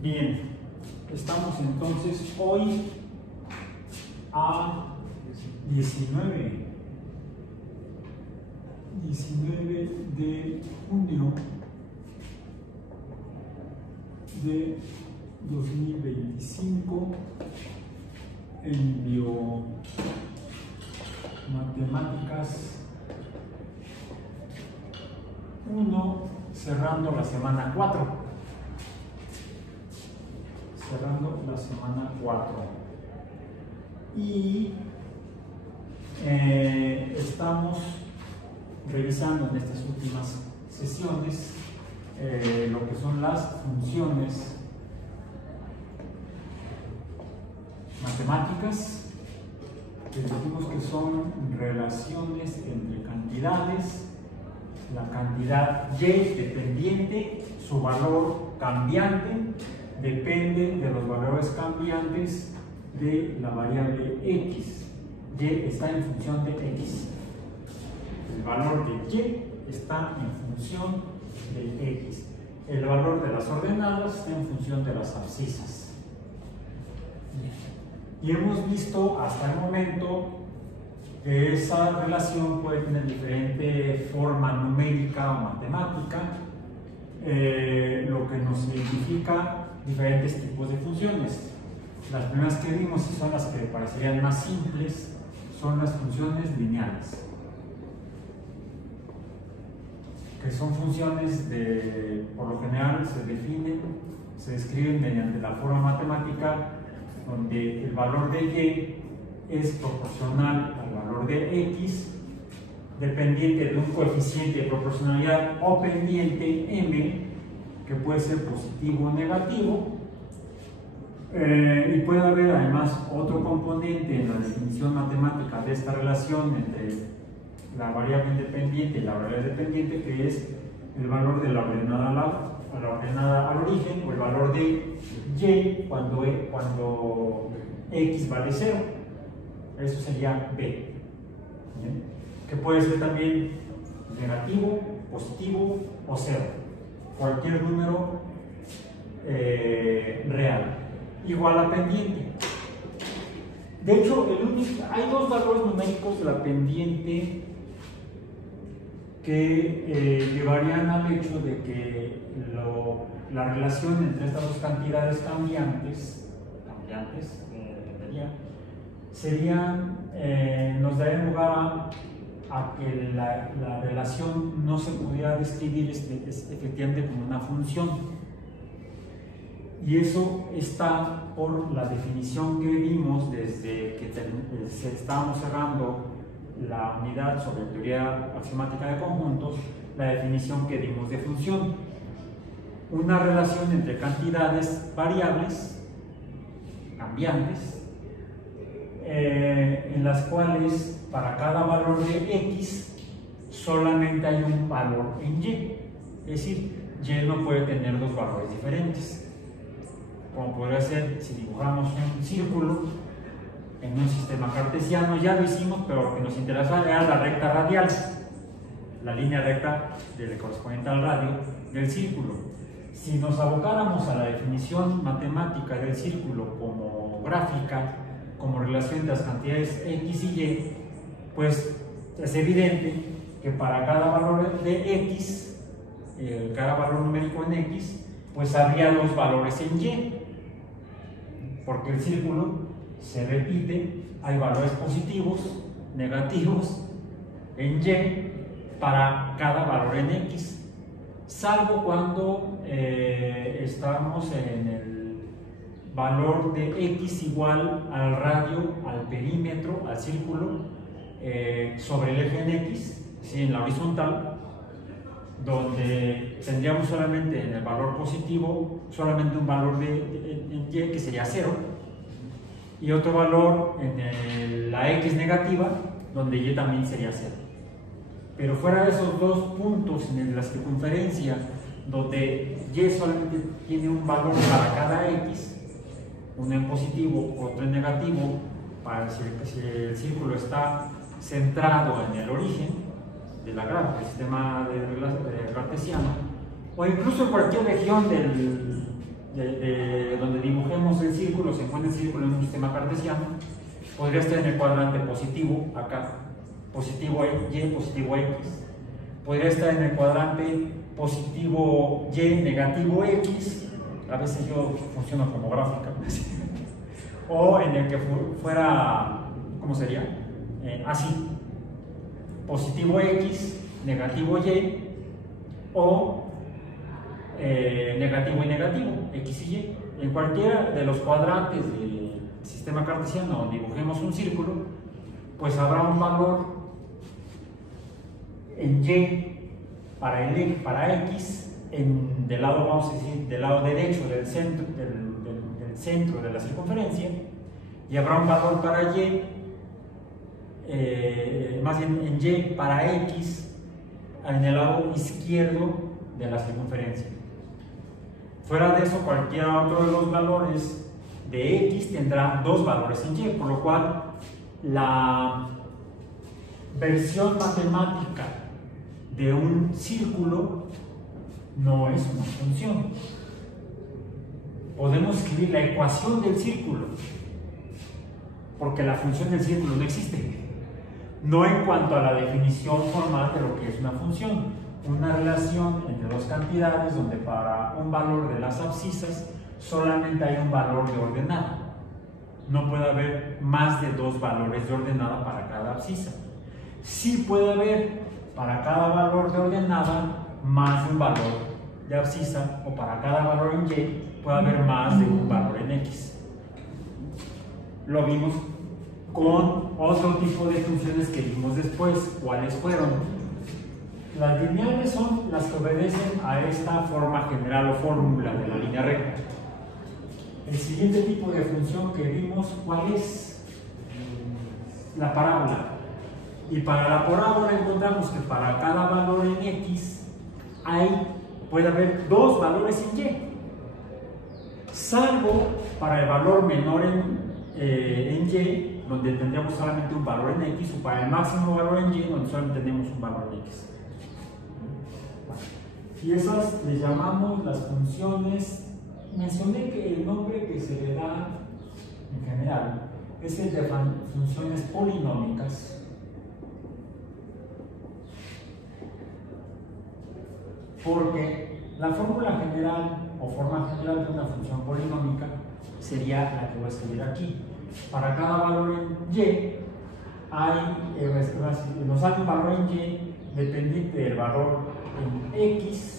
Bien, estamos entonces hoy a 19 de junio de 2025 en Biomatemáticas 1, cerrando la semana 4. Y estamos revisando en estas últimas sesiones lo que son las funciones matemáticas, que decimos que son relaciones entre cantidades, la cantidad y dependiente, su valor cambiante depende de los valores cambiantes de la variable x. Y está en función de x. El valor de y está en función de x. El valor de las ordenadas está en función de las abscisas. Y hemos visto hasta el momento que esa relación puede tener diferente forma numérica o matemática, lo que nos identifica diferentes tipos de funciones. Las primeras que vimos, y son las que parecerían más simples, son las funciones lineales, que son funciones por lo general se describen mediante la forma matemática donde el valor de y es proporcional al valor de x, dependiente de un coeficiente de proporcionalidad o pendiente m, que puede ser positivo o negativo. Y puede haber además otro componente en la definición matemática de esta relación entre la variable independiente y la variable dependiente, que es el valor de la ordenada al origen, o el valor de y cuando x vale 0. Eso sería b. ¿Bien? Que puede ser también negativo, positivo o 0. Cualquier número real. Igual a pendiente. De hecho, hay dos valores numéricos de la pendiente que llevarían al hecho de que la relación entre estas dos cantidades cambiantes nos darían lugar a que la relación no se pudiera describir efectivamente como una función. Y eso está por la definición que vimos desde que estábamos cerrando la unidad sobre teoría axiomática de conjuntos, la definición que dimos de función. Una relación entre cantidades variables, cambiantes, en las cuales para cada valor de x solamente hay un valor en y. Es decir, y no puede tener dos valores diferentes. Como podría ser si dibujamos un círculo en un sistema cartesiano. Ya lo hicimos, pero lo que nos interesaba era la recta radial, la línea recta correspondiente al radio del círculo. Si nos abocáramos a la definición matemática del círculo como gráfica, como relación de las cantidades x y y, pues es evidente que para cada valor de x, cada valor numérico en x, pues habría dos valores en y, porque el círculo se repite, hay valores positivos, negativos en y para cada valor en x, salvo cuando estamos en el valor de x igual al radio, al perímetro, al círculo, sobre el eje en x, ¿sí? En la horizontal, donde tendríamos solamente en el valor positivo, solamente un valor en y, que sería 0, y otro valor en la x negativa, donde y también sería 0. Pero fuera de esos dos puntos en la circunferencia, donde y solamente tiene un valor para cada x, uno en positivo, otro en negativo, para si el círculo está centrado en el origen del sistema de cartesiano, o incluso en cualquier región círculo se encuentra el círculo en un sistema cartesiano, podría estar en el cuadrante positivo, acá, positivo Y, positivo X. Podría estar en el cuadrante positivo Y, negativo X. A veces yo funciono como gráfica. O en el que fuera, ¿cómo sería? Así. Positivo X, negativo Y, o negativo y negativo, X y Y. En cualquiera de los cuadrantes del sistema cartesiano donde dibujemos un círculo, pues habrá un valor en Y para X, del lado, vamos a decir, del lado derecho del centro, del centro de la circunferencia, y habrá un valor para Y, más bien en Y para X, en el lado izquierdo de la circunferencia. Fuera de eso, cualquier otro de los valores de X tendrá dos valores en Y, por lo cual la versión matemática de un círculo no es una función. Podemos escribir la ecuación del círculo, porque la función del círculo no existe. No en cuanto a la definición formal de lo que es una función, una relación entre dos cantidades donde para un valor de las abscisas solamente hay un valor de ordenada. No puede haber más de dos valores de ordenada para cada abscisa. Sí puede haber para cada valor de ordenada más de un valor de abscisa, o para cada valor en Y puede haber más de un valor en X. Lo vimos con otro tipo de funciones que vimos después. ¿Cuáles fueron? Las lineales son las que obedecen a esta forma general o fórmula de la línea recta. El siguiente tipo de función que vimos, ¿cuál es? La parábola. Y para la parábola encontramos que para cada valor en X puede haber dos valores en Y, salvo para el valor menor en Y, donde tendríamos solamente un valor en X, o para el máximo valor en Y, donde solamente tenemos un valor en X. Y esas les llamamos las funciones. Mencioné que el nombre que se le da en general es el de funciones polinómicas, porque la fórmula general o forma general de una función polinómica sería la que voy a escribir aquí. Para cada valor en Y nos sale un valor en Y dependiente del valor en X,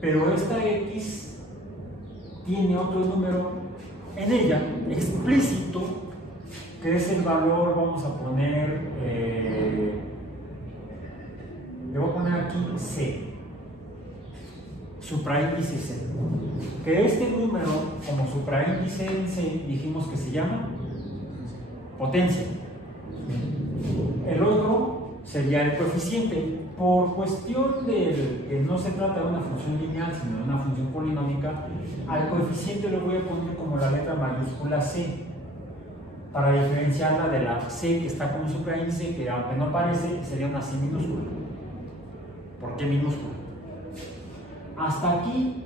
pero esta X tiene otro número en ella explícito, que es el valor, vamos a poner, le voy a poner aquí C, supraíndice C, que este número como supraíndice en C dijimos que se llama potencia. El otro sería el coeficiente. Por cuestión de que no se trata de una función lineal, sino de una función polinómica, al coeficiente lo voy a poner como la letra mayúscula C, para diferenciarla de la C que está como supraíndice, que aunque no parece, sería una C minúscula. ¿Por qué minúscula? Hasta aquí,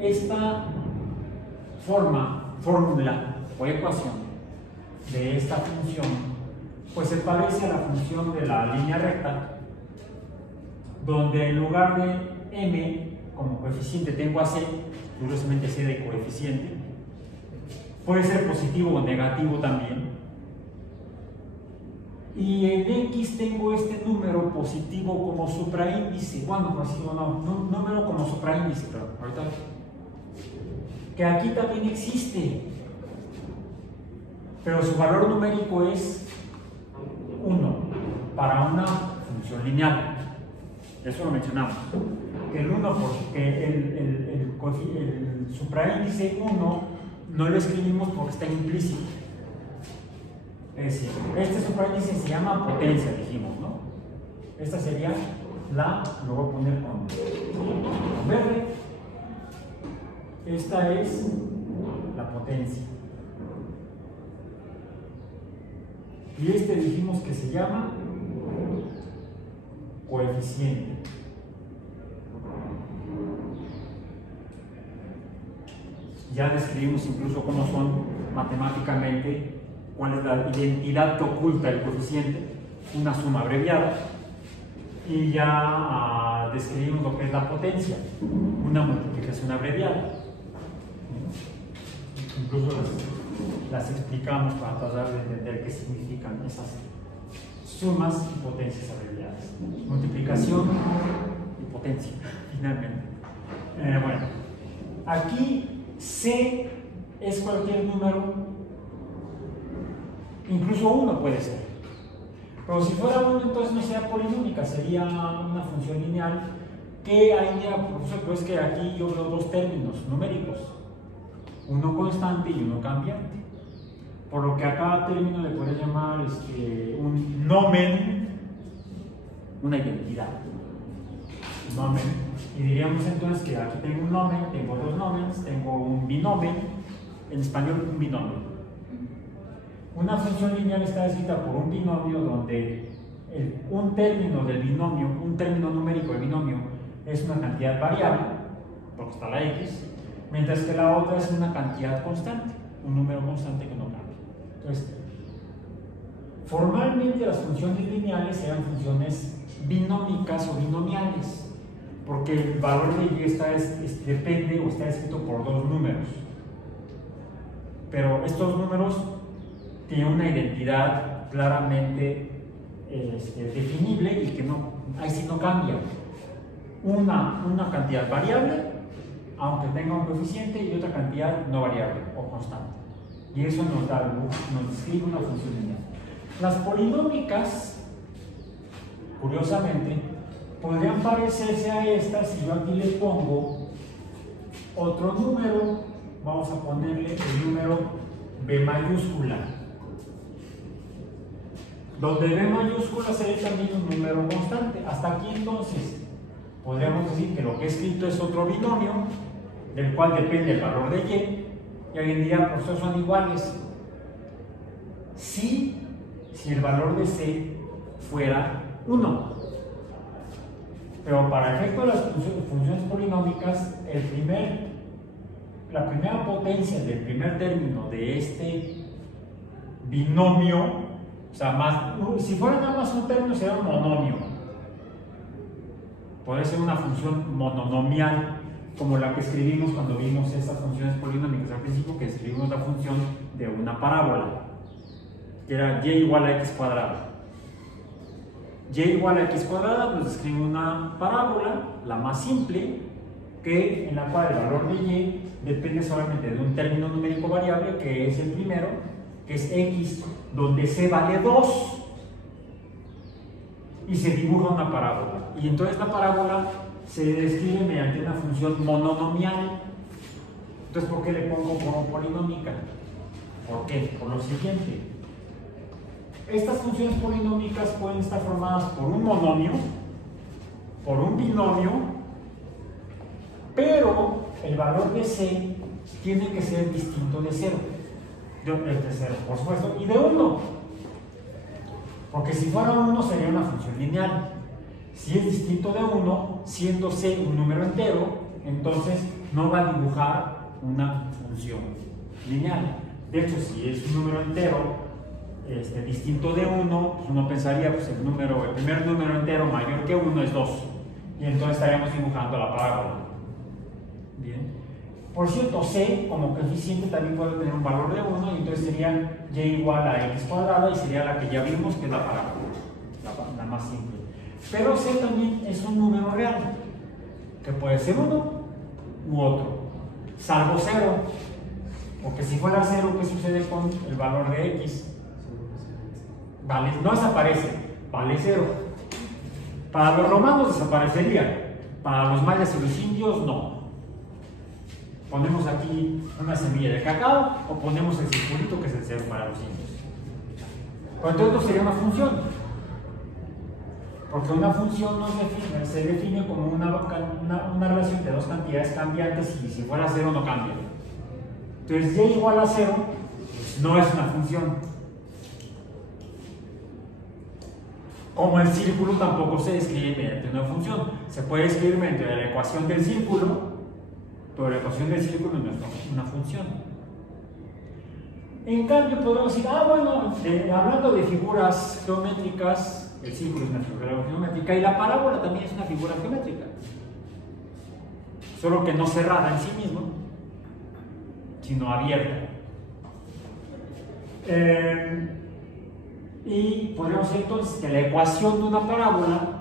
esta fórmula o ecuación de esta función, pues se parece a la función de la línea recta, donde en lugar de m como coeficiente tengo a c, curiosamente c de coeficiente, puede ser positivo o negativo también, y en x tengo este número positivo como supraíndice, bueno, positivo no, número como supraíndice, pero ahorita, que aquí también existe, pero su valor numérico es 1 para una función lineal. Eso lo mencionamos. Que el 1, porque el supraíndice 1 no lo escribimos porque está implícito. Es decir, este supraíndice se llama potencia, dijimos, ¿no? Esta sería lo voy a poner con verde. Esta es la potencia. Y este dijimos que se llama coeficiente. Ya describimos incluso cómo son matemáticamente, cuál es la identidad que oculta el coeficiente, una suma abreviada, y ya describimos lo que es la potencia, una multiplicación abreviada. Incluso las explicamos para tratar de entender qué significan esas sumas y potencias abreviadas. Multiplicación y potencia, finalmente. Bueno, aquí C es cualquier número, incluso 1 puede ser. Pero si fuera 1, entonces no sería polinómica, sería una función lineal que ahí ya, profesor, pues que aquí yo veo dos términos numéricos, uno constante y uno cambiante. Por lo que a cada término le puedes llamar un nomen, una identidad. Nomen. Y diríamos entonces que aquí tengo un nomen, tengo dos nomens, tengo un binomen, en español un binomio. Una función lineal está escrita por un binomio donde un término del binomio, un término numérico del binomio, es una cantidad variable, porque está la x, mientras que la otra es una cantidad constante, un número constante que no cambia. Entonces, formalmente las funciones lineales eran funciones binómicas o binomiales, porque el valor de y depende o está escrito por dos números. Pero estos números tienen una identidad claramente definible y que no, ahí sí no cambia. Una cantidad variable, aunque tenga un coeficiente, y otra cantidad no variable o constante. Y eso nos describe una función lineal. Las polinómicas, curiosamente, podrían parecerse a estas si yo aquí le pongo otro número, vamos a ponerle el número B mayúscula, donde B mayúscula sería también un número constante. Hasta aquí entonces podríamos decir que lo que he escrito es otro binomio del cual depende el valor de y alguien dirá, profesor, son iguales. Sí, si el valor de C fuera 1. Pero para efecto de las funciones polinómicas, la primera potencia del primer término de este binomio, o sea, si fuera nada más un término, sería un monomio. Puede ser una función mononomial, como la que escribimos cuando vimos estas funciones polinómicas al principio, que escribimos la función de una parábola, que era y igual a x cuadrada. Y igual a x cuadrada nos describe una parábola, la más simple, en la cual el valor de y depende solamente de un término numérico variable, que es el primero, que es x, donde c vale 2, y se dibuja una parábola. Y entonces la parábola se describe mediante una función mononomial. Entonces, ¿por qué le pongo como polinómica? ¿Por qué? Por lo siguiente. Estas funciones polinómicas pueden estar formadas por un monomio, por un binomio, pero el valor de c tiene que ser distinto de 0. De 0, por supuesto, y de 1. Porque si fuera 1 sería una función lineal. Si es distinto de 1, siendo c un número entero, entonces no va a dibujar una función lineal. De hecho, si es un número entero distinto de 1, pues uno pensaría, pues el primer número entero mayor que 1 es 2, y entonces estaríamos dibujando la parábola. Bien. Por cierto, c como coeficiente también puede tener un valor de 1, y entonces sería y igual a x cuadrada, y sería la que ya vimos que es la parábola, la más simple. Pero c también es un número real, que puede ser uno u otro, salvo 0, porque si fuera 0, ¿qué sucede con el valor de x? Vale, no desaparece, vale 0. Para los romanos desaparecería, para los mayas y los indios no. Ponemos aquí una semilla de cacao o ponemos el circulito que es el 0 para los indios. Pero entonces no sería una función, porque una función se define como una relación de dos cantidades cambiantes, y si fuera 0 no cambia. Entonces y igual a 0 no es una función. Como el círculo tampoco se describe mediante una función. Se puede escribir mediante la ecuación del círculo, pero la ecuación del círculo no es una función. En cambio, podemos decir, bueno, hablando de figuras geométricas, el círculo es una figura geométrica y la parábola también es una figura geométrica, solo que no cerrada en sí mismo, sino abierta. Y podemos decir entonces que la ecuación de una parábola,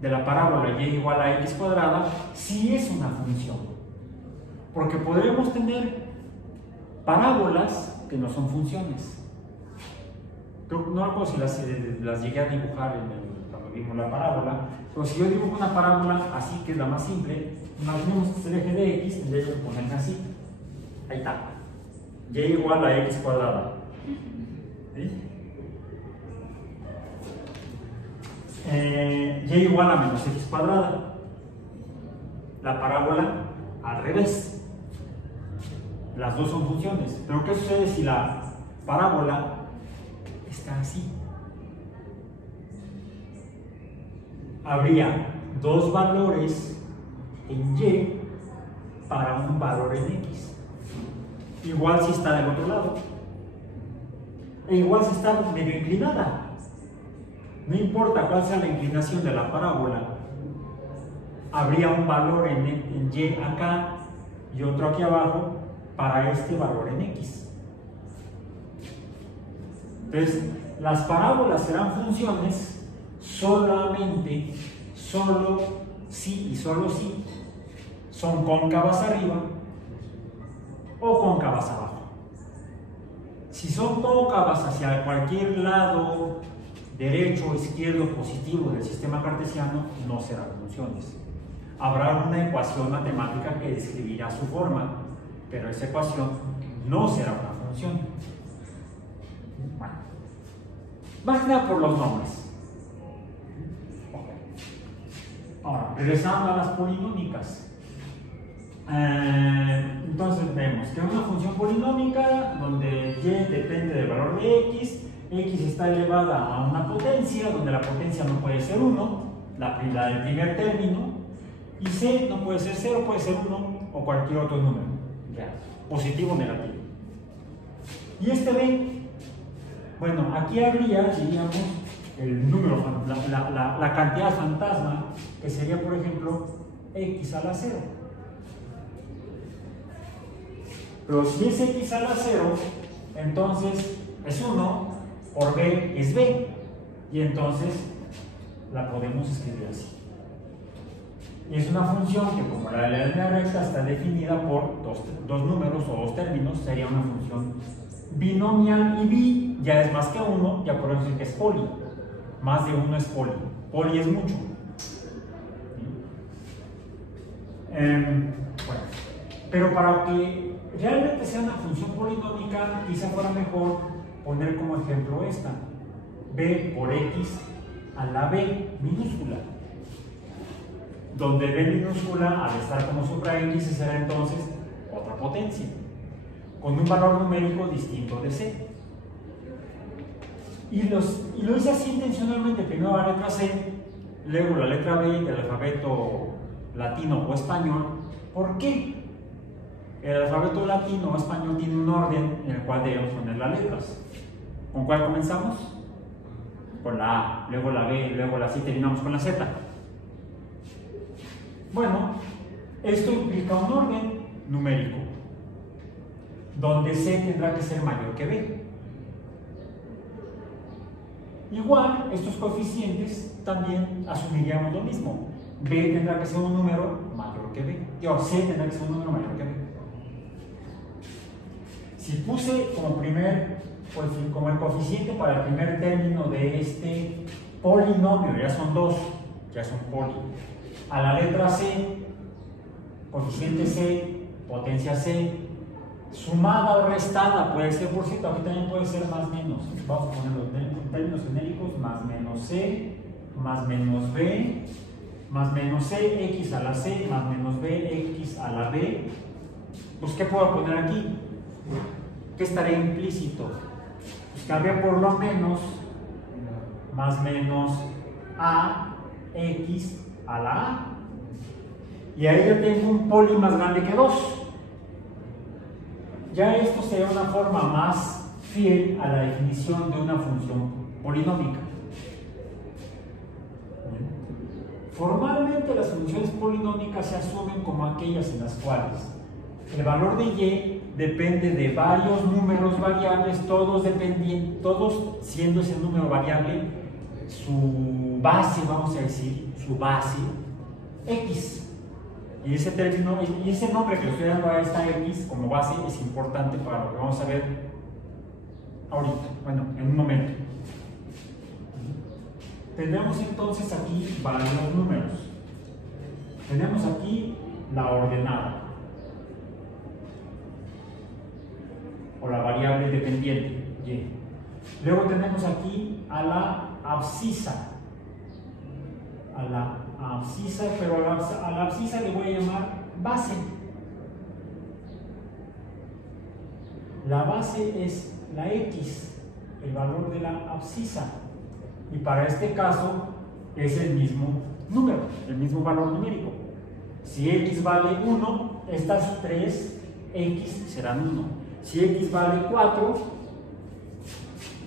de la parábola y igual a x cuadrada, sí es una función, porque podremos tener parábolas que no son funciones. No recuerdo si las llegué a dibujar cuando vimos la parábola, pero si yo dibujo una parábola así, que es la más simple, imaginemos que es el eje de x, tendría que ponerme así. Ahí está. Y igual a x cuadrada. ¿Sí? Y igual a menos x cuadrada. La parábola al revés. Las dos son funciones. Pero ¿qué sucede si la parábola está así? Habría dos valores en y para un valor en x. Igual si está del otro lado. E igual si está medio inclinada. No importa cuál sea la inclinación de la parábola, habría un valor en y acá y otro aquí abajo para este valor en x. Entonces, las parábolas serán funciones solo si y solo si son cóncavas arriba o cóncavas abajo. Si son cóncavas hacia cualquier lado, derecho, izquierdo, positivo del sistema cartesiano, no serán funciones. Habrá una ecuación matemática que describirá su forma, pero esa ecuación no será una función. Bueno, más que nada por los nombres. Ahora, regresando a las polinómicas. Entonces vemos que una función polinómica donde y depende del valor de x está elevada a una potencia, donde la potencia no puede ser 1, la del primer término, y c no puede ser 0, puede ser 1 o cualquier otro número, ya, positivo o negativo. Y este b, bueno, aquí habría, diríamos, el número, la cantidad fantasma, que sería, por ejemplo, x a la 0. Pero si es x a la 0, entonces es 1 por b es b, y entonces la podemos escribir así. Y es una función que, como la línea recta está definida por dos números o dos términos, sería una función binomial, y bi ya es más que 1, ya podemos decir que es poli. Más de 1 es poli. Poli es mucho. Bueno, pero para que realmente sea una función polinómica, quizá fuera mejor poner como ejemplo esta: b por x a la b minúscula, donde b minúscula, al estar como supraíndice, será entonces otra potencia, con un valor numérico distinto de c. Y lo hice así intencionalmente: primero la letra c, luego la letra b del alfabeto latino o español. ¿Por qué? El alfabeto latino o español tiene un orden en el cual debemos poner las letras. ¿Con cuál comenzamos? Con la A, luego la B, luego la C, terminamos con la Z. Bueno, esto implica un orden numérico, donde C tendrá que ser mayor que B. Igual, estos coeficientes también asumiríamos lo mismo. B tendrá que ser un número mayor que B. C tendrá que ser un número mayor que B. Si puse como el coeficiente para el primer término de este polinomio, ya son dos, ya son poli, a la letra C, coeficiente C, potencia C, sumada o restada, puede ser, por cierto, aquí también puede ser más menos. Vamos a ponerlo en términos genéricos: más menos C, más menos B, más menos C, x a la C, más menos B, x a la B. Pues, ¿qué puedo poner aquí? ¿Qué estaría implícito? Pues que habría por lo menos más menos a x a la a. y ahí ya tengo un poli más grande que 2. Ya esto sería una forma más fiel a la definición de una función polinómica. Formalmente las funciones polinómicas se asumen como aquellas en las cuales el valor de y depende de varios números variables, todos siendo ese número variable su base, vamos a decir, su base x. Y ese término, y ese nombre que le estoy dando a esta x como base es importante para lo que vamos a ver ahorita, bueno, en un momento. Tenemos entonces aquí varios números. Tenemos aquí la ordenada o la variable dependiente y. Luego tenemos aquí a la abscisa. Pero a la abscisa le voy a llamar base. La base es la x, el valor de la abscisa. Y para este caso es el mismo número, el mismo valor numérico. Si x vale 1, estas 3 x serán 1. Si x vale 4,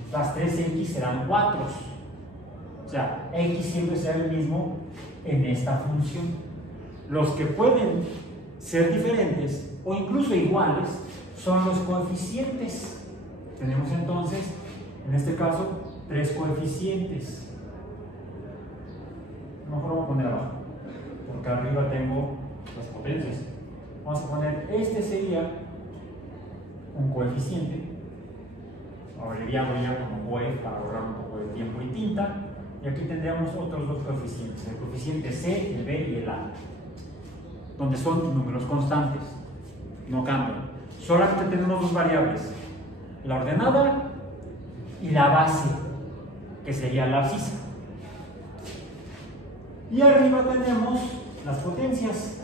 estas 3 x serán 4. O sea, x siempre será el mismo en esta función. Los que pueden ser diferentes o incluso iguales son los coeficientes. Tenemos entonces, en este caso, 3 coeficientes. Mejor vamos a poner abajo, porque arriba tengo las potencias. Vamos a poner, este sería un coeficiente. Abreviado ya como coe para ahorrar un poco de tiempo y tinta. Y aquí tendríamos otros 2 coeficientes, el coeficiente C, el B y el A, donde son números constantes, no cambian. Solamente tenemos 2 variables, la ordenada y la base, que sería la abscisa. Y arriba tenemos las potencias.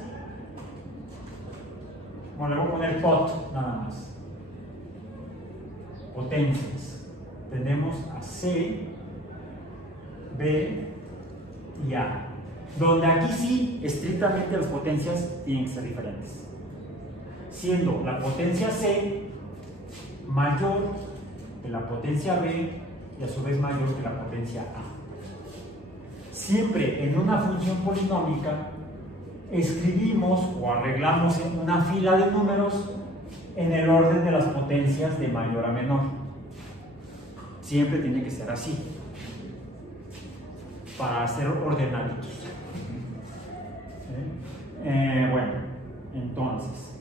Bueno, le voy a poner pot nada más. Potencias. Tenemos a C, B y A, donde aquí sí, estrictamente las potencias tienen que ser diferentes, siendo la potencia C mayor que la potencia B y a su vez mayor que la potencia A. Siempre en una función polinómica escribimos o arreglamos en una fila de números en el orden de las potencias de mayor a menor. Siempre tiene que ser así, para hacer ordenaditos. Bueno, entonces,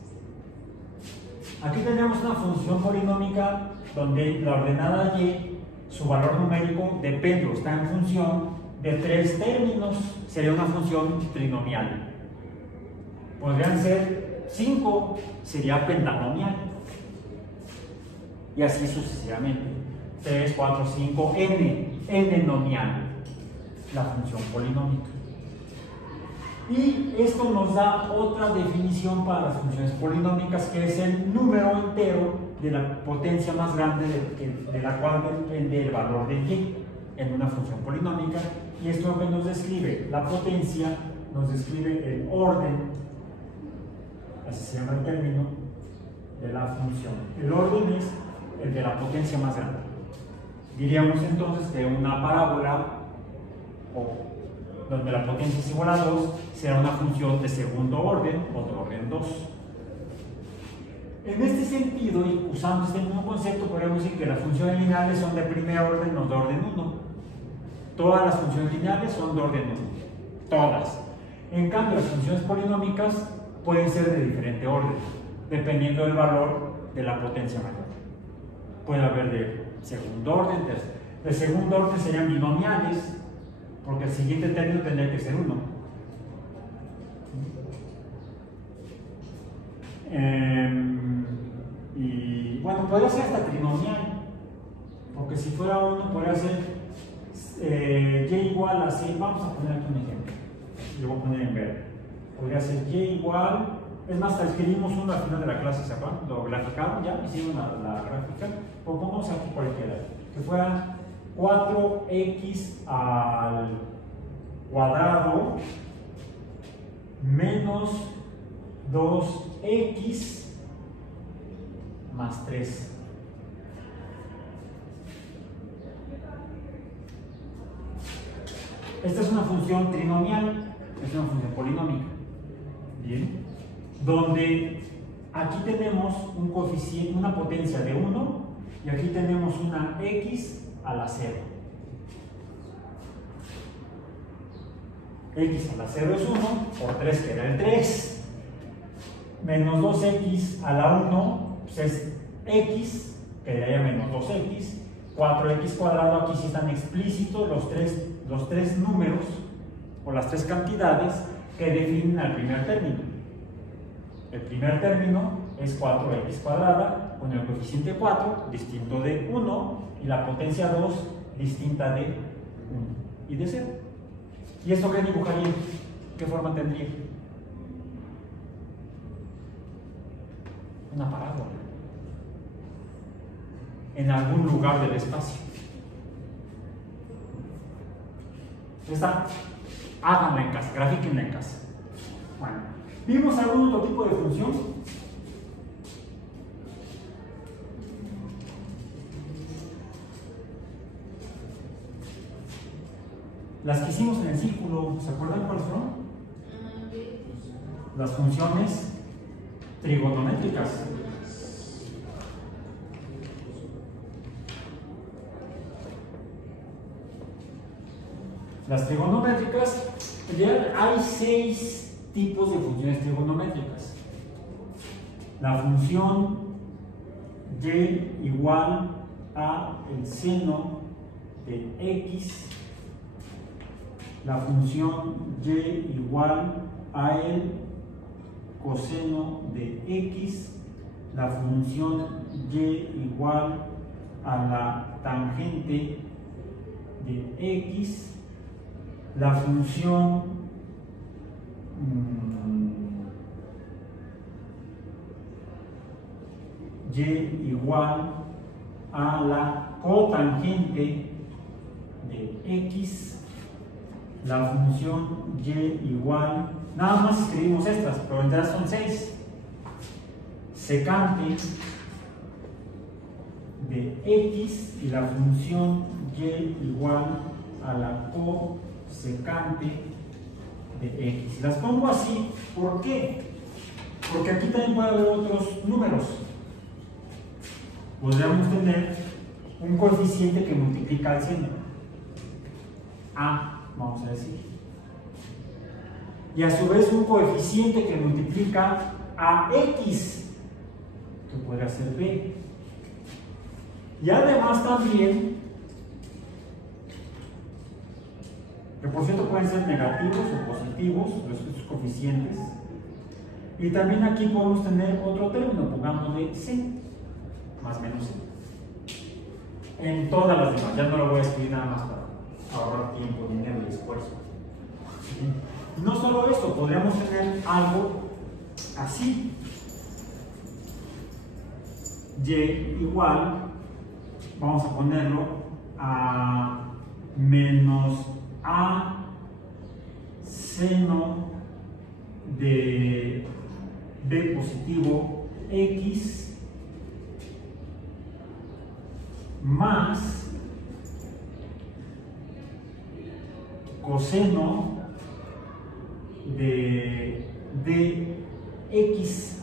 aquí tenemos una función polinómica donde la ordenada y, su valor numérico depende o está en función de 3 términos. Sería una función trinomial. Podrían ser 5, sería pentanomial. Y así sucesivamente. 3, 4, 5, n nomial. La función polinómica. Y esto nos da otra definición para las funciones polinómicas, que es el número entero de la potencia más grande de la cual depende el valor de y en una función polinómica. Y esto es lo que nos describe la potencia, nos describe el orden, así se llama el término, de la función. El orden es el de la potencia más grande. Diríamos entonces que una parábola donde la potencia es igual a 2 será una función de segundo orden o de orden 2. En este sentido, y usando este mismo concepto, podemos decir que las funciones lineales son de primer orden o de orden 1. Todas las funciones lineales son de orden 1. Todas. En cambio, las funciones polinómicas pueden ser de diferente orden, dependiendo del valor de la potencia mayor. Puede haber de segundo orden, de segundo orden serían binomiales, porque el siguiente término tendría que ser 1. Y bueno, podría ser hasta trinomial, porque si fuera 1 podría ser y igual a c. Vamos a poner aquí un ejemplo, lo voy a poner en verde. Podría ser y igual, es más, escribimos uno al final de la clase, ¿se acuerdan? Lo graficaron ya, hicieron la gráfica, o pongamos aquí cualquiera, que fuera 4x al cuadrado menos 2x más 3. Esta es una función trinomial, es una función polinómica. Bien, donde aquí tenemos un coeficiente, una potencia de 1 y aquí tenemos una x a la 0. X a la 0 es 1, por 3 queda el 3. Menos 2x a la 1 pues es x, quedaría menos 2x. 4x cuadrado, aquí sí están explícitos los tres números o las tres cantidades que definen al primer término. El primer término es 4x cuadrada con el coeficiente 4 distinto de 1 y la potencia 2 distinta de 1 y de 0. ¿Y esto qué dibujaría? ¿Qué forma tendría? Una parábola en algún lugar del espacio. Esta, háganla en casa, grafíquenla en casa. Bueno, ¿vimos algún otro tipo de función? Las que hicimos en el círculo, ¿se acuerdan cuáles fueron? Las funciones trigonométricas. Las trigonométricas, en realidad hay 6 tipos de funciones trigonométricas. La función y igual a el seno de x, la función y igual a el coseno de x, la función y igual a la tangente de x, la función y igual a la cotangente de x, la función y igual, nada más escribimos estas, pero en realidad son 6, secante de x y la función y igual a la cosecante de x. Las pongo así, ¿por qué? Porque aquí también puede haber otros números. Podríamos tener un coeficiente que multiplica al seno, a, vamos a decir, y a su vez un coeficiente que multiplica a x, que podría ser b, y además también, que por cierto pueden ser negativos o positivos estos coeficientes, y también aquí podemos tener otro término, pongámosle c más menos c en todas las demás. Ya no lo voy a escribir nada más para ahorrar tiempo, dinero y esfuerzo. Y no solo esto, podríamos tener algo así, y igual, vamos a ponerlo a menos a seno de b positivo x más coseno de dx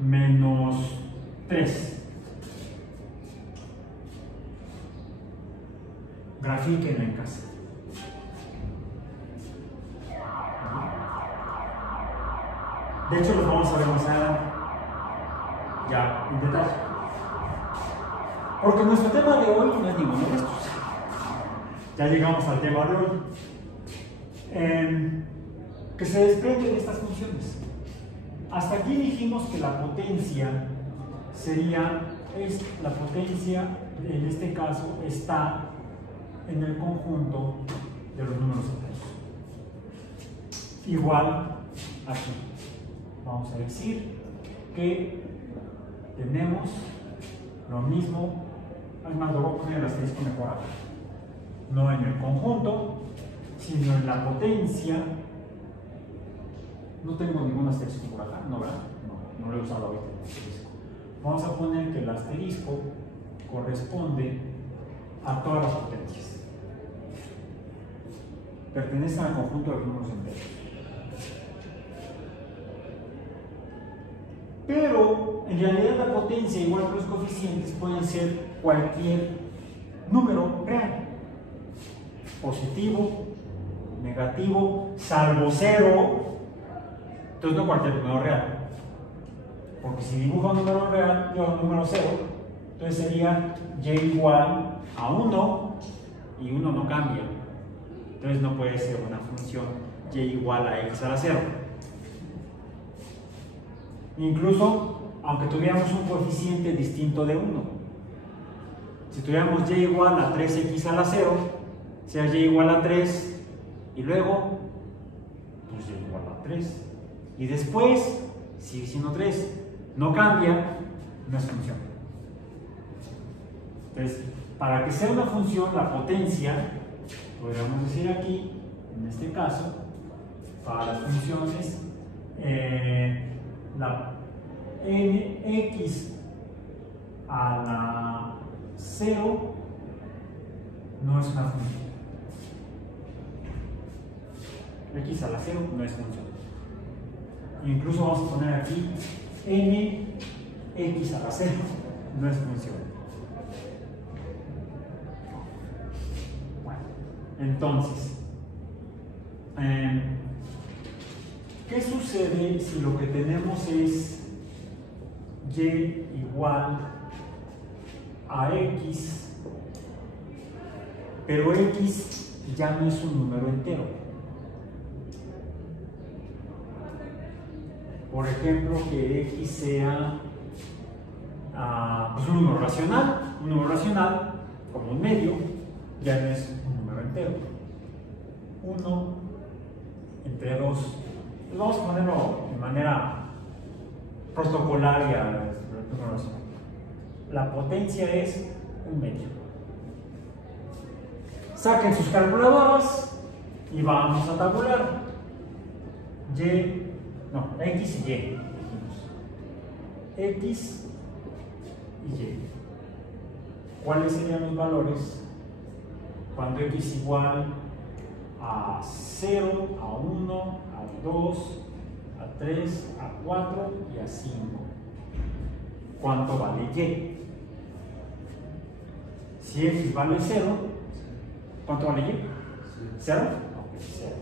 menos 3. Grafíquenlo en casa. De hecho, los vamos a ver más adelante, ya en detalle. Porque nuestro tema de hoy no es ninguno de estos. Ya llegamos al tema de hoy. Que se desprende de estas funciones. Hasta aquí dijimos que la potencia la potencia en este caso está en el conjunto de los números enteros. Igual aquí. Vamos a decir que tenemos lo mismo, además lo voy a poner en el asterisco mejorado, no en el conjunto, sino en la potencia No tengo ningún asterisco por acá, ¿no, verdad? No lo he usado ahorita el asterisco. Vamos a poner que el asterisco corresponde a todas las potencias. Pertenecen al conjunto de los números enteros. Pero en realidad la potencia, igual que los coeficientes, pueden ser cualquier número real. Positivo, negativo, salvo 0. Entonces no cualquier número real. Porque si dibujo un número real, yo un número 0, entonces sería y igual a 1 y 1 no cambia. Entonces no puede ser una función y igual a x a la 0. Incluso aunque tuviéramos un coeficiente distinto de 1. Si tuviéramos y igual a 3x a la 0, sea y igual a 3 y luego pues y igual a 3. Y después sigue siendo 3. No cambia, no es función. Entonces, para que sea una función, la potencia, podríamos decir aquí, en este caso, para las funciones, la nx a la 0 no es una función. X a la 0 no es función. Incluso vamos a poner aquí nx a la 0 no es función. Bueno, entonces, ¿qué sucede si lo que tenemos es y igual a x, pero x ya no es un número entero? Por ejemplo, que x sea pues un número racional. Un número racional, como un medio, ya no es un número entero. 1 entre 2. Pues vamos a ponerlo de manera protocolaria. La potencia es un medio. Saquen sus calculadoras y vamos a tabular. X y Y. X y Y. ¿Cuáles serían los valores cuando x igual a 0, a 1, a 2, a 3, a 4 y a 5? ¿Cuánto vale y? Si x vale 0, ¿cuánto vale y? 0. Ok, 0.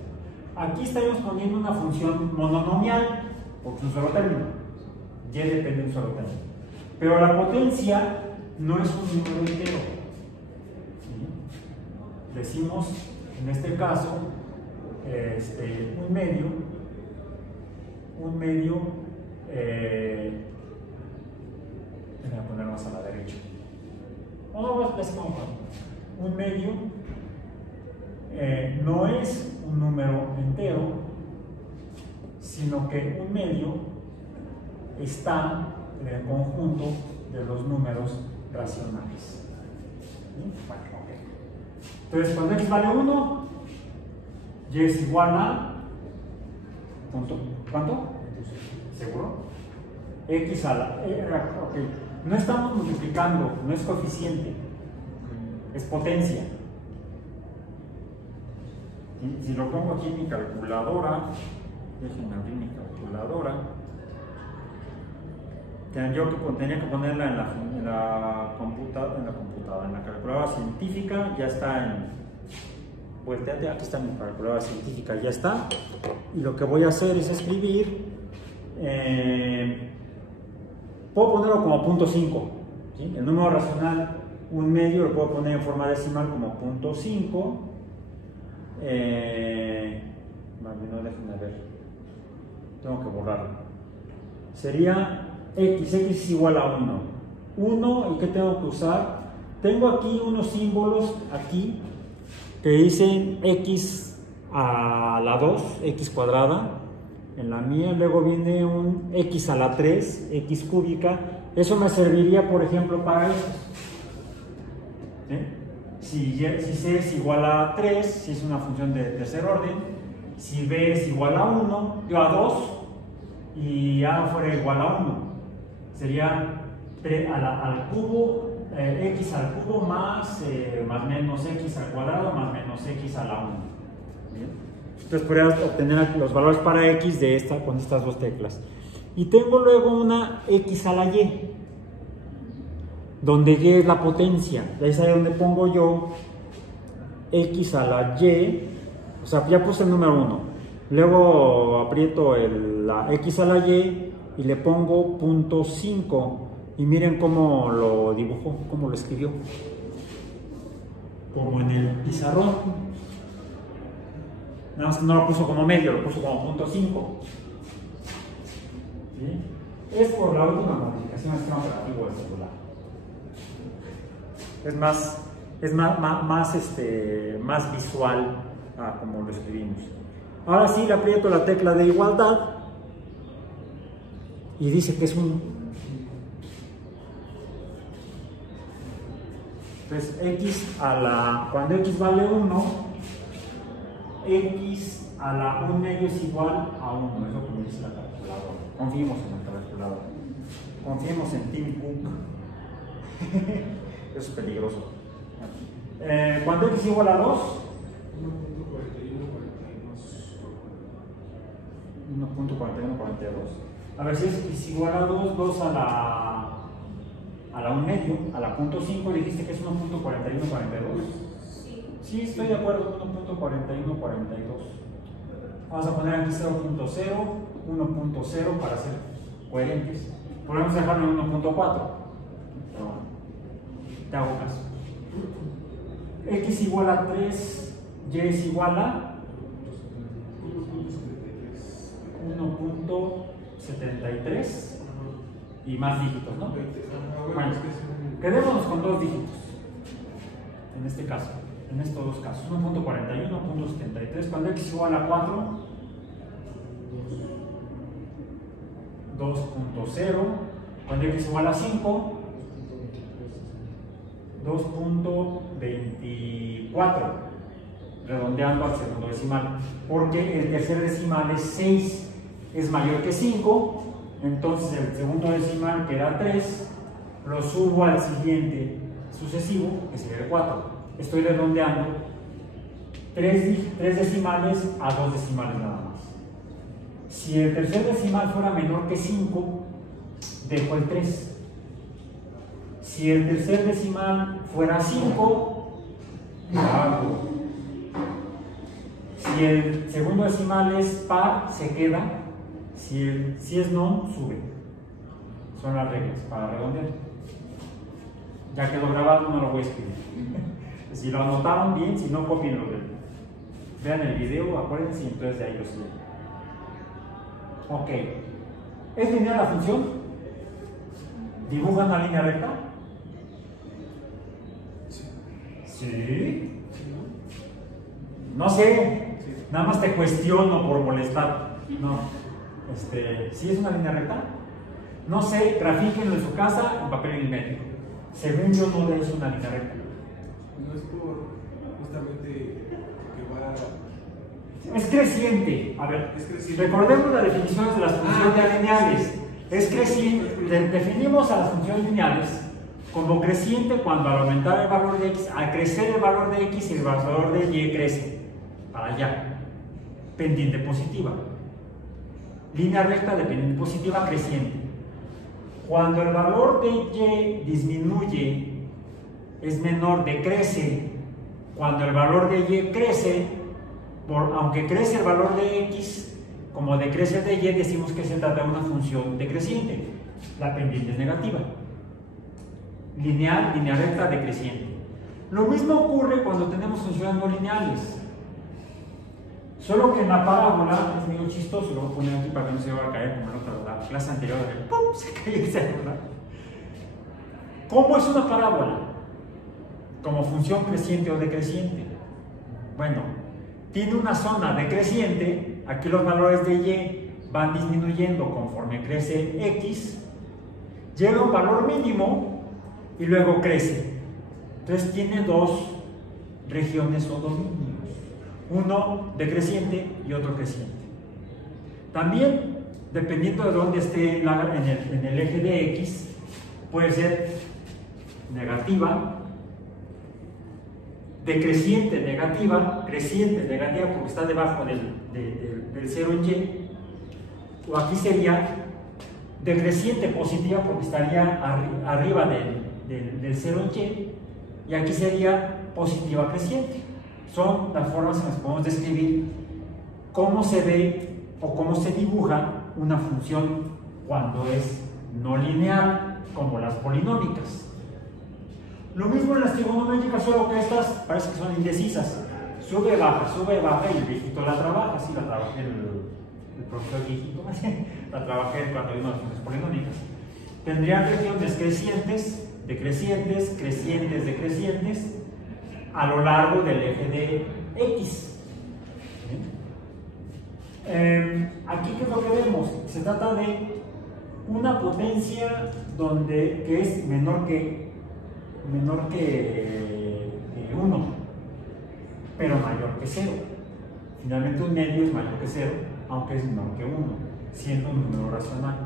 Aquí estamos poniendo una función monomial, porque es un solo término. Y depende de un solo término. Pero la potencia no es un número entero. ¿Sí? Decimos, en este caso, un medio, voy a poner más a la derecha. Un medio no es un número entero, sino que un medio está en el conjunto de los números racionales. ¿Sí? Bueno, okay. Entonces, cuando x vale 1, y es igual a punto. ¿Cuánto? ¿Seguro? X a la... okay. No estamos multiplicando, no es coeficiente, es potencia. Si lo pongo aquí en mi calculadora, déjenme abrir mi calculadora. Tenía que ponerla en la computadora, en la calculadora científica. Ya está en... Volteate, aquí está mi calculadora científica, ya está. Y lo que voy a hacer es escribir, puedo ponerlo como punto 5, ¿sí? El número racional, un medio, lo puedo poner en forma decimal como punto 5. No, déjenme ver, tengo que borrarlo. Sería x es igual a 1. ¿Y qué tengo que usar? Tengo aquí unos símbolos aquí que dicen x a la 2, x cuadrada. En la mía luego viene un x a la 3, x cúbica. Eso me serviría, por ejemplo, para esto. ¿Sí? Si c es igual a 3, si es una función de tercer orden, si B es igual a 1, yo a 2, y A fuera igual a 1, sería 3 al cubo, x al cubo más menos x al cuadrado más menos x a la 1. ¿Bien? Entonces podrías obtener los valores para x de con estas dos teclas. Y tengo luego una x a la y, donde y es la potencia. Ahí es ahí donde pongo yo x a la y, o sea, ya puse el número 1. Luego aprieto la x a la y y le pongo 0.5. Y miren cómo lo dibujó, cómo lo escribió. Como en el pizarrón. Nada más que no lo puso como medio, lo puso como 0.5. ¿Sí? Es por la última modificación del sistema operativo del celular. Es más visual a como lo escribimos. Ahora sí le aprieto la tecla de igualdad y dice que es un... Entonces cuando x vale 1, x a la 1 medio es igual a 1, es lo que me dice la calculadora. Confiemos en la calculadora. Confiemos en Tim Cook. Eso es peligroso. Cuando x es igual a 2, 1.4142. A ver si es igual a 2, 2 a la 1 medio, a la 0.5, dijiste que es 1.4142. Sí, estoy de acuerdo, 1.4142. Vamos a poner aquí 0.0, 1.0 para ser coherentes. Podemos dejarlo en 1.4. Te hago caso. X igual a 3, y es igual a 1.73 y más dígitos, ¿no? Bueno, quedémonos con dos dígitos en este caso, en estos dos casos, 1.41, 1.73. Cuando x igual a 4, 2.0. Cuando x igual a 5, 2.24, redondeando al segundo decimal, porque el tercer decimal es 6, es mayor que 5, entonces el segundo decimal, que era 3, lo subo al siguiente sucesivo, que sería el 4. Estoy redondeando 3 decimales a 2 decimales nada más. Si el tercer decimal fuera menor que 5, dejo el 3. Si el tercer decimal fuera 5, lo hago. Si el segundo decimal es par, se queda. Si es no, sube. Son las reglas para redondear. Ya quedó grabado, no lo voy a escribir. Si lo anotaron bien, si no, copienlo. Vean el video, acuérdense, y entonces de ahí lo siguen. Ok. ¿Es lineal la función? ¿Dibuja una línea recta? Sí. No sé, nada más te cuestiono por molestar. No. ¿Sí es una línea recta? No sé, grafíquenlo en su casa en papel milimétrico. Según yo, no es una línea recta. No es por justamente que va... Es creciente. A ver, es creciente. Recordemos las definiciones de las funciones lineales. Es creciente. Definimos a las funciones lineales como creciente cuando al aumentar el valor de x, al crecer el valor de x, el valor de y crece para allá. Pendiente positiva. Línea recta de pendiente positiva creciente. Cuando el valor de y disminuye, es menor, decrece. Cuando el valor de y crece, aunque crece el valor de x, como decrece el de y, decimos que se trata de una función decreciente. La pendiente es negativa. Lineal, línea recta, decreciente. Lo mismo ocurre cuando tenemos funciones no lineales. Solo que en la parábola es medio chistoso, lo voy a poner aquí para que no se vaya a caer como en la clase anterior. ¡Pum! Se cayó esa, ¿verdad? ¿Cómo es una parábola? Como función creciente o decreciente. Bueno, tiene una zona decreciente, aquí los valores de y van disminuyendo conforme crece x, llega a un valor mínimo y luego crece. Entonces tiene dos regiones o dominios. Uno decreciente y otro creciente. También, dependiendo de dónde esté en el eje de X, puede ser negativa, decreciente negativa, creciente negativa porque está debajo del 0 en Y, o aquí sería decreciente positiva porque estaría arriba del 0 en Y, y aquí sería positiva creciente. Son las formas en las que podemos describir cómo se ve o cómo se dibuja una función cuando es no lineal, como las polinómicas. Lo mismo en las trigonométricas, solo que estas parece que son indecisas. Sube, baja y el viejito la trabaja. Así la trabajé el profesor viejito, la trabajé cuando vimos las funciones polinómicas. Tendrían regiones crecientes, decrecientes, crecientes, decrecientes a lo largo del eje de X. Aquí, ¿qué es lo que vemos? Se trata de una potencia que es menor que 1, pero mayor que 0. Finalmente un medio es mayor que 0, aunque es menor que 1, siendo un número racional.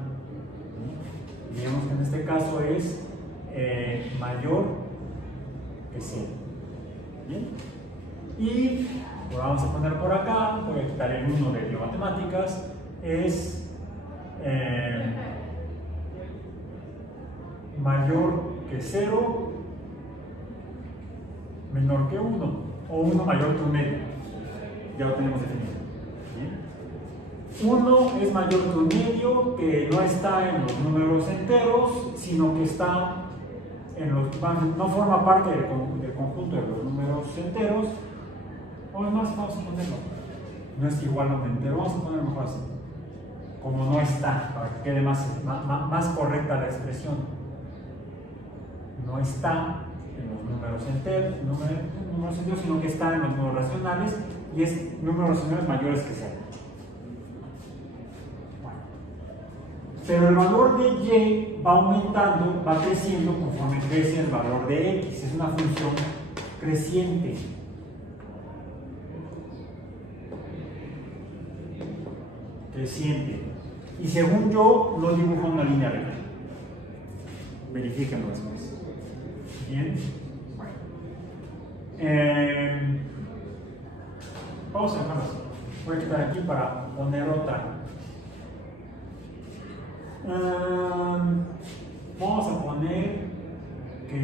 Digamos que en este caso es mayor que 0. ¿Bien? Y lo vamos a poner por acá, voy a quitar el 1 de biomatemáticas, es mayor que 0, menor que 1, o 1 mayor que un medio. Ya lo tenemos definido. ¿Bien? 1 es mayor que un medio que no está en los números enteros, sino que está no forma parte del conjunto de los números enteros. O además vamos a ponerlo, no es igual a un entero, vamos a ponerlo mejor así, como no está, para que quede más correcta la expresión. No está en los números enteros, sino que está en los números racionales, y es números racionales mayores que 0. Bueno. Pero el valor de Y va aumentando, va creciendo conforme crece el valor de X. Es una función creciente. Creciente. Y según yo, no dibujo una línea recta. Verifíquenlo después. Bien. Bueno. Vamos a dejarlo así. Voy a quitar aquí para poner otra. Vamos a poner que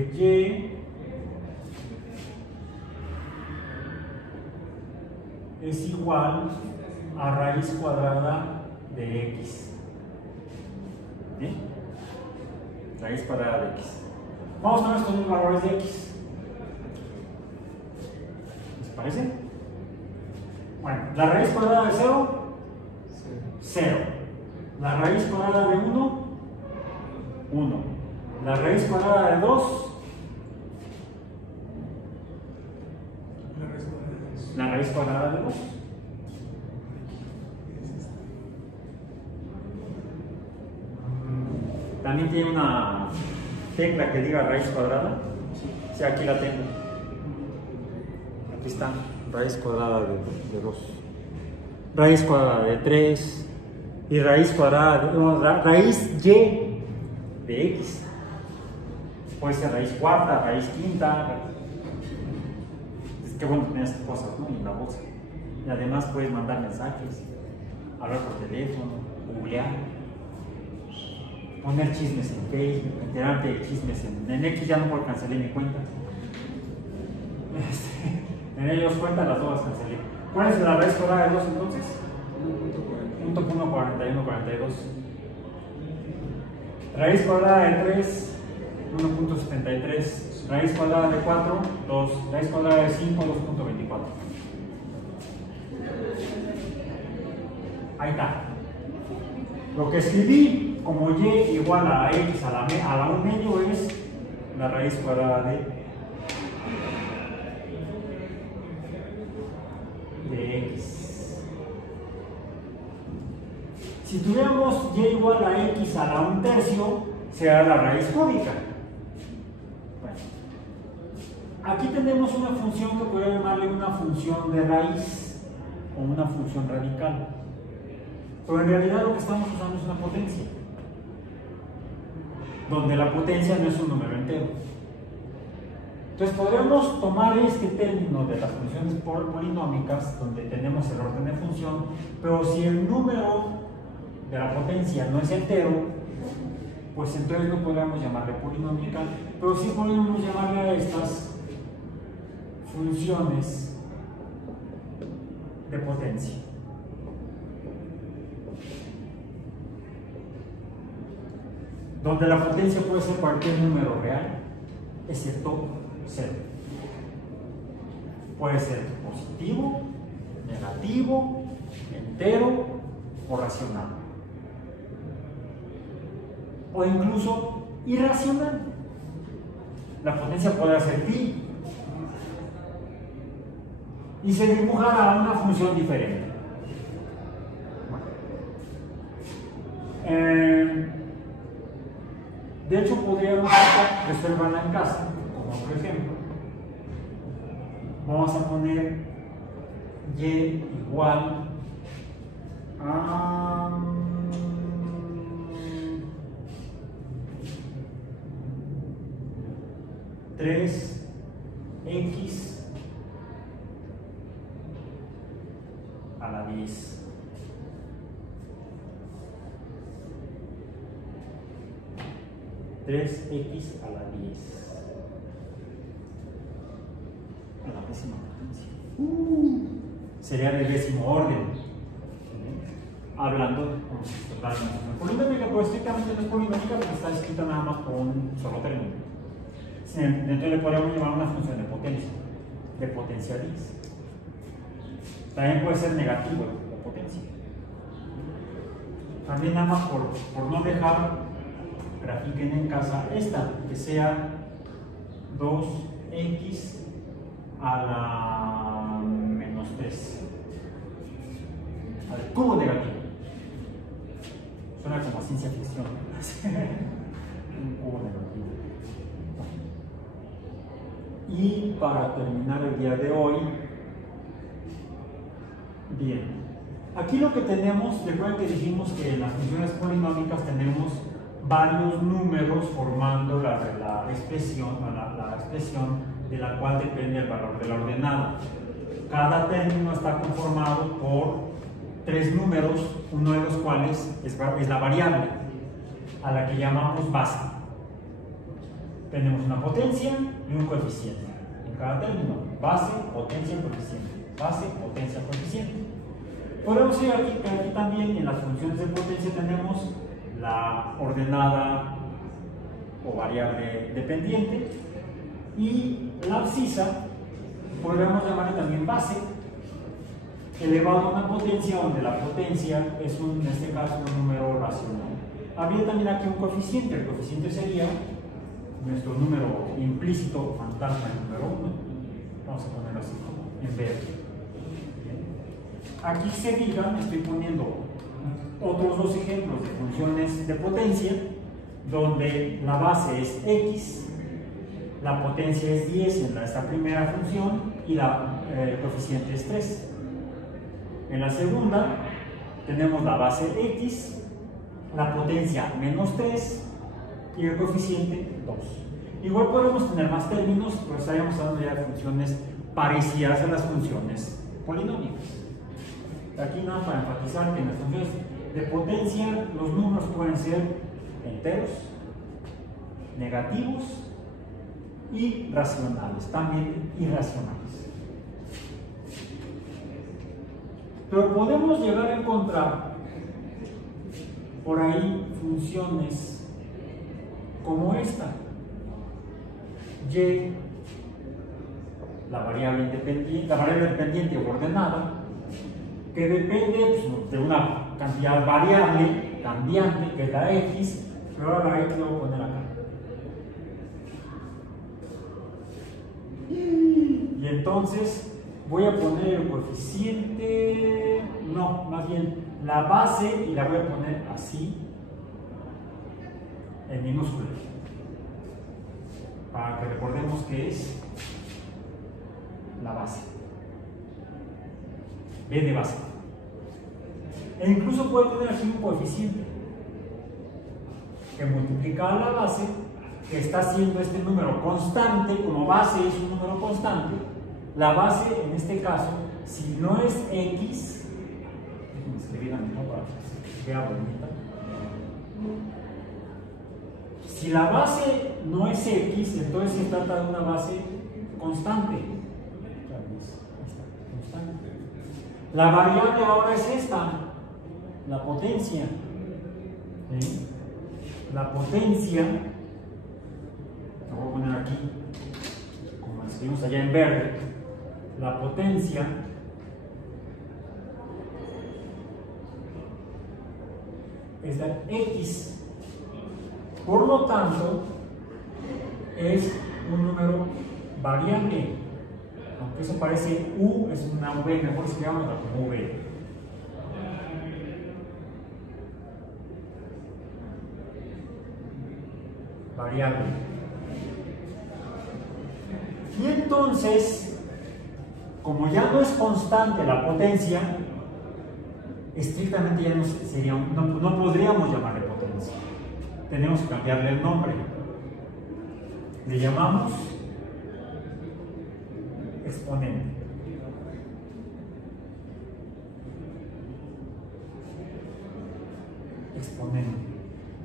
Y es igual a raíz cuadrada de X. ¿Bien? Raíz cuadrada de X. Vamos a ver estos dos valores de X. ¿Les parece? Bueno, la raíz cuadrada de 0, 0. La raíz cuadrada de 1, 1. La raíz cuadrada de 2, la raíz cuadrada de 2. También tiene una tecla que diga raíz cuadrada. Sí, aquí la tengo. Aquí está, raíz cuadrada de 2. Raíz cuadrada de 3. Y raíz cuadrada raíz Y de X. Puede ser raíz cuarta, raíz quinta. Es que bueno tener estas cosas, ¿no? En la bolsa. Y además puedes mandar mensajes, hablar por teléfono, googlear, poner chismes en Facebook, enterarte de chismes en X. Ya no cancelé mi cuenta. En ellos cuenta, las dos las cancelé. ¿Cuál es la raíz cuadrada de 2 entonces? 1.4142. Raíz cuadrada de 3, 1.73. Raíz cuadrada de 4, 2. Raíz cuadrada de 5, 2.24. Ahí está. Lo que escribí como Y igual a X a la 1 medio es la raíz cuadrada de X. Si tuviéramos Y igual a X a la 1/3, será la raíz cúbica. Bueno, aquí tenemos una función que podría llamarle una función de raíz o una función radical. Pero en realidad lo que estamos usando es una potencia, donde la potencia no es un número entero. Entonces podríamos tomar este término de las funciones polinómicas, donde tenemos el orden de función, pero si el número de la potencia no es entero, pues entonces no podríamos llamarle polinómica, pero sí podríamos llamarle a estas funciones de potencia. Donde la potencia puede ser cualquier número real, excepto 0. Puede ser positivo, negativo, entero o racional. O incluso irracional. La potencia podrá ser pi y se dibujará una función diferente. De hecho, podríamos resolverla en casa, como por ejemplo. Vamos a poner y igual a 3x a la 10. X a la 10 a la décima potencia. Sería de décimo orden. Hablando totalmente de polinómica, pero estrictamente no es polinómica porque está escrita nada más por un solo término. Entonces le podríamos llamar una función de potencia 10. También puede ser negativo la potencia. También nada más por no dejar, grafiquen en casa esta, que sea 2x a la menos 3 al cubo negativo. Suena como ciencia ficción. Un cubo negativo. Y para terminar el día de hoy, bien, aquí lo que tenemos, recuerden que dijimos que en las funciones polinómicas tenemos varios números formando la expresión de la cual depende el valor de la ordenada. Cada término está conformado por 3 números, uno de los cuales es la variable, a la que llamamos base. Tenemos una potencia y un coeficiente en cada término: base, potencia, coeficiente, base, potencia, coeficiente. Podemos ver aquí que aquí también en las funciones de potencia tenemos la ordenada o variable dependiente, y la abscisa podríamos llamarle también base, elevado a una potencia donde la potencia es en este caso un número racional. Habría también aquí un coeficiente. El coeficiente sería nuestro número implícito fantasma, el número 1. Vamos a ponerlo así en verde. Aquí se fijan, estoy poniendo otros 2 ejemplos de funciones de potencia, donde la base es x, la potencia es 10 en esta primera función y el coeficiente es 3. En la segunda tenemos la base x, la potencia menos 3 y el coeficiente 2. Igual podemos tener más términos, pero estaríamos hablando ya de funciones parecidas a las funciones polinómicas. Aquí nada para enfatizar que en las funciones de potencia los números pueden ser enteros, negativos y racionales, también irracionales. Pero podemos llegar a encontrar por ahí funciones como esta: y, la variable dependiente o ordenada, que depende de una cantidad variable cambiante que es la x, pero ahora la x la voy a poner acá. Y entonces voy a poner el coeficiente, no, más bien la base, y la voy a poner así en minúscula, para que recordemos que es la base. b de base. E incluso puede tener aquí un coeficiente que multiplica a la base, que está siendo este número constante. Como base es un número constante, la base en este caso, si no es x, déjenme escribir a mi nombre para que vea bonita. Si la base no es x, entonces se trata de una base constante. La variable ahora es esta, la potencia. ¿Sí? La potencia, lo voy a poner aquí, como lo escribimos allá en verde, la potencia es la x. Por lo tanto, es un número variable. Aunque eso parece u, es una v, mejor escribámosla como v. Variable. Y entonces, como ya no es constante la potencia, estrictamente ya no sería, no podríamos llamarle potencia. Tenemos que cambiarle el nombre. Le llamamos exponente. Exponente.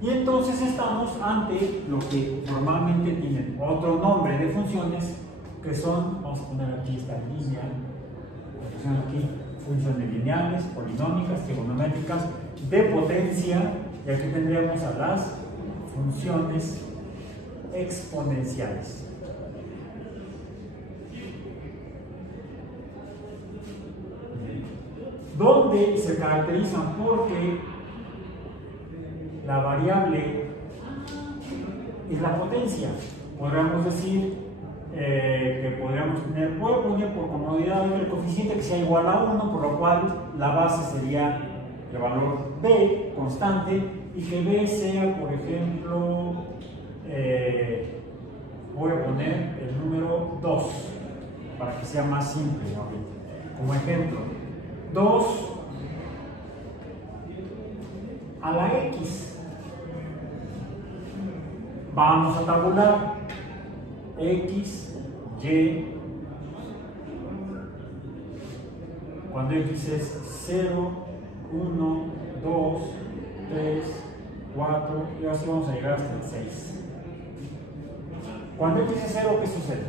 Y entonces estamos ante lo que normalmente tienen otro nombre de funciones, que son, vamos a poner aquí esta línea, aquí, funciones lineales, polinómicas, trigonométricas, de potencia, y aquí tendríamos a las funciones exponenciales. Donde se caracterizan porque la variable es la potencia. Podríamos decir que podríamos tener, voy a poner por comodidad el coeficiente que sea igual a 1, por lo cual la base sería el valor b constante, y que b sea, por ejemplo, voy a poner el número 2 para que sea más simple, ¿no? Como ejemplo, 2 a la x. Vamos a tabular x, y, cuando x es 0, 1, 2, 3, 4, y así vamos a llegar hasta el 6. Cuando x es 0, ¿qué sucede?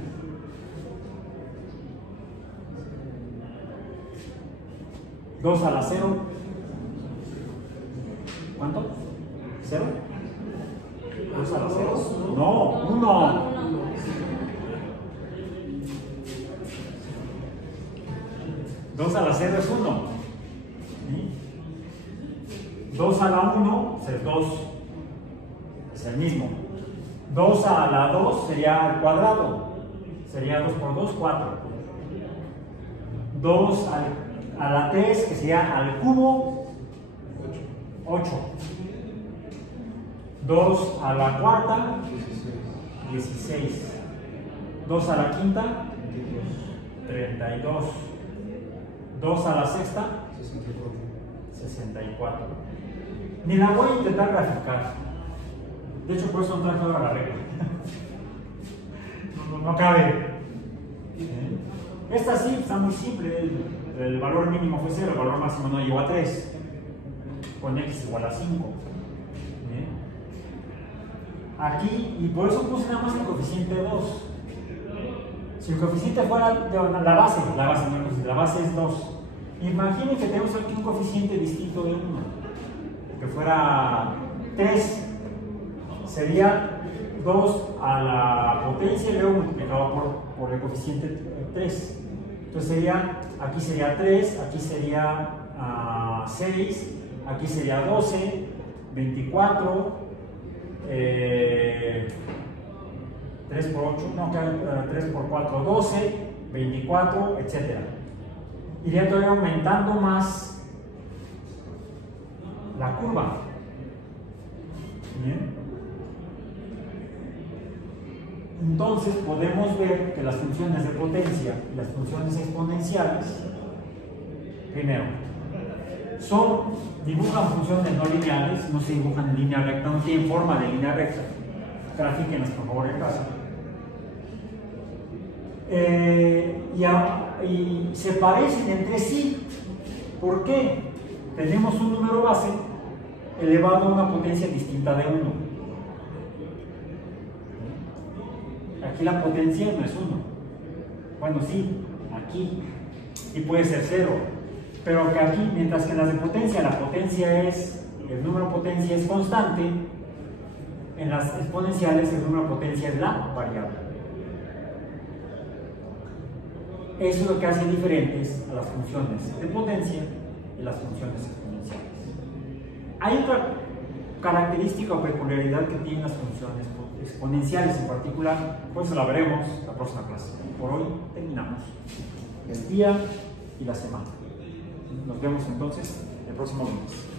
¿2 a la 0? ¿Cuánto? ¿0? ¿2 a la 0? No, 1. 2 a la 0 es 1. ¿Sí? 2 a la 1 es 2. Es el mismo. 2 a la 2 sería al cuadrado. Sería 2 por 2, 4. 2 a la 3, que sería al cubo, 8. 2 a la cuarta, 16. 2 a la quinta, 32. 2 a la sexta, 64. Ni la voy a intentar graficar. De hecho, por eso no traje ahora la regla. No cabe. Esta sí está muy simple. El valor mínimo fue 0, el valor máximo no llegó a 3. Con x igual a 5. Aquí, y por eso puse nada más el coeficiente 2. Si el coeficiente fuera la base es 2. Imaginen que tenemos aquí un coeficiente distinto de 1, que fuera 3. Sería 2 a la potencia y luego multiplicado por el coeficiente 3. Entonces sería, aquí sería 3, aquí sería 6, aquí sería 12, 24, 3 por 8, no, 3 por 4, 12, 24, etc. Iría todavía aumentando más la curva. Bien. Entonces podemos ver que las funciones de potencia y las funciones exponenciales Primero, dibujan funciones no lineales, no se dibujan en línea recta, no tienen forma de línea recta. Grafíquenos por favor en casa. Y se parecen entre sí. ¿Por qué? Tenemos un número base elevado a una potencia distinta de 1. Aquí la potencia no es 1. Bueno, sí, aquí. Y puede ser 0. Pero que aquí, mientras que en las de potencia, el número potencia es constante, en las exponenciales el número potencia es la variable. Eso es lo que hace diferentes a las funciones de potencia y las funciones exponenciales. Hay otra característica o peculiaridad que tienen las funciones exponenciales en particular, pues la veremos la próxima clase. Por hoy terminamos el día y la semana. Nos vemos entonces el próximo lunes.